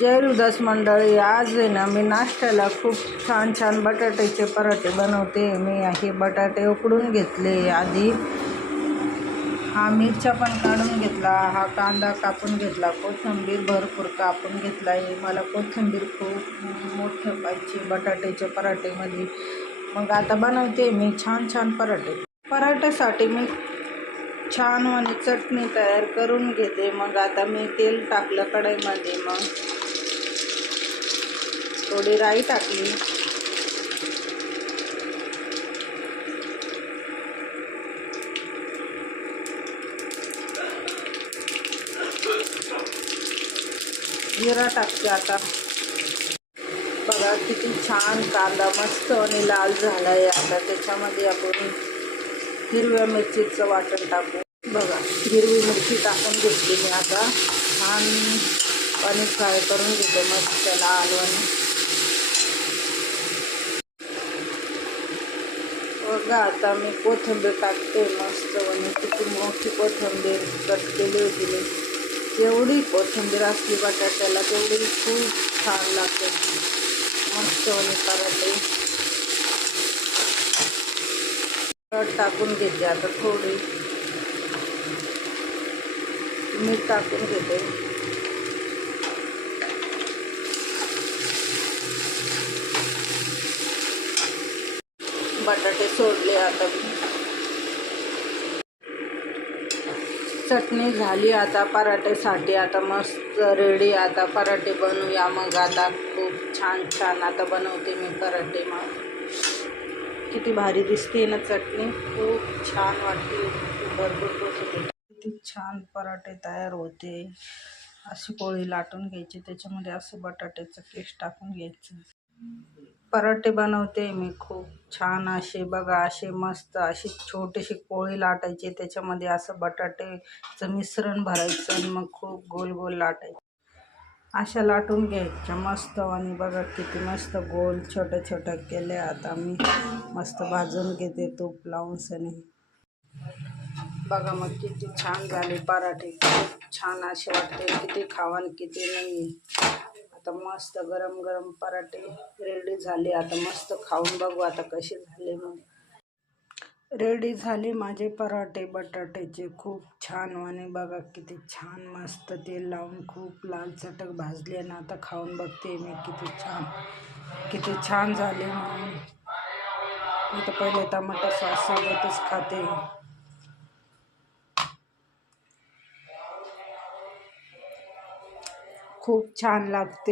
जय हृदय मंडळी, आज आहे ना मी नाश्त्याला खूप छान छान बटाट्याचे पराठे बनवते. मी हे बटाटे उकडून घेतले आधी, हा मिरच्या पण काढून घेतला, हा कांदा कापून घेतला, कोथिंबीर भरपूर कापून घेतला आहे. मला कोथिंबीर खूप मोठं पाहिजे बटाट्याच्या पराठेमध्ये. मग आता बनवते मी छान छान पराठ्यासाठी मी छान आणि चटणी तयार करून घेते. मग आता मी तेल टाकलं कढईमध्ये, मग थोडी राई टाकली, जिरा टाकते. आता बघा किती छान कांदा मस्त आणि लाल झाला आहे. आता त्याच्यामध्ये आपण हिरव्या मिरचीचं वाटण टाकू. बघा हिरवी मिरची टाकून घेतली मी. आता छान पाणी फ्राय करून घेते मस्त लाल आणि. बघा आता मी कोथिंबीर टाकते मस्त आणि किती मोठी कोथिंबीर कट केली होती मी. जेवढी कोथिंबीर असली बटाट्याला तेवढी खूप छान लागते मस्त आणि पराठे. टाकून घेते. आता थोडी मीठ टाकून घेते. बटाटे सोडले. आता चटणी झाली आता पराठेसाठी. आता मस्त रेडी. आता पराठे बनवूया. मग आता खूप छान छान आता बनवते मी पराठे. मग किती भारी दिसते ना चटणी, खूप छान वाटते. भरपूर किती छान पराठे तयार होते. अशी पोळी लाटून घ्यायची, त्याच्यामध्ये असं बटाट्याचं पेस्ट टाकून घ्यायचं. पराठे बनवते मी खूप छान असे. बघा असे मस्त अशी छोटीशी पोळी लाटायची, त्याच्यामध्ये असं बटाट्याचं मिश्रण भरायचं आणि मग खूप गोल गोल लाटायचं. अशा लाटून घ्यायच्या मस्त. आणि बघा किती मस्त गोल छोट्या छोट्या केल्या. आता मी मस्त भाजून घेते तूप लावून सनी. बघा मग किती छान झाले पराठे, खूप छान असे वाटते. किती खावान किती नाही. आता मस्त गरम गरम पराठे रेडी झाले. आता मस्त खाऊन बघू आता कसे झाले. मग रेडी झाले माझे पराठे बटाट्याचे, खूप छान. आणि बघा किती छान मस्त तेल लावून खूप लाल चटक भाजले ना. आता खाऊन बघते मी किती छान झाले. म्हणून मी तर पहिले टमाटर सॉस सोबतच खाते. खूप छान लागते.